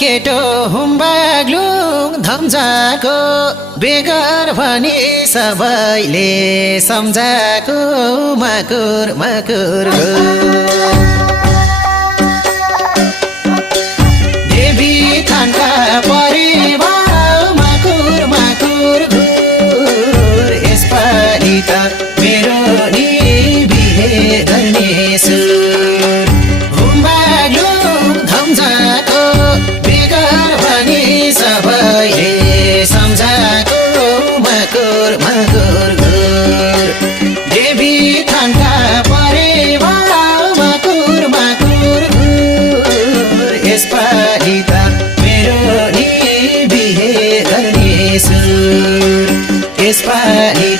केटो हुम्बाग्लुङ धम्जाको बेगर भनी सबैले सम्झाको मकुर मकुर देवी थानका परिवार मकुर मकुर घुर यसपालि त मेरो नि बिहे गर्ने सुर हुम्बाग्लुङ धम्जाको बेगर भनी सबैले सम्झाको मकुर मकुर घुर देवी थानका परिवार मकुर मकुर घुर यसपालि त मेरो नि बिहे गर्ने सुर यसपालि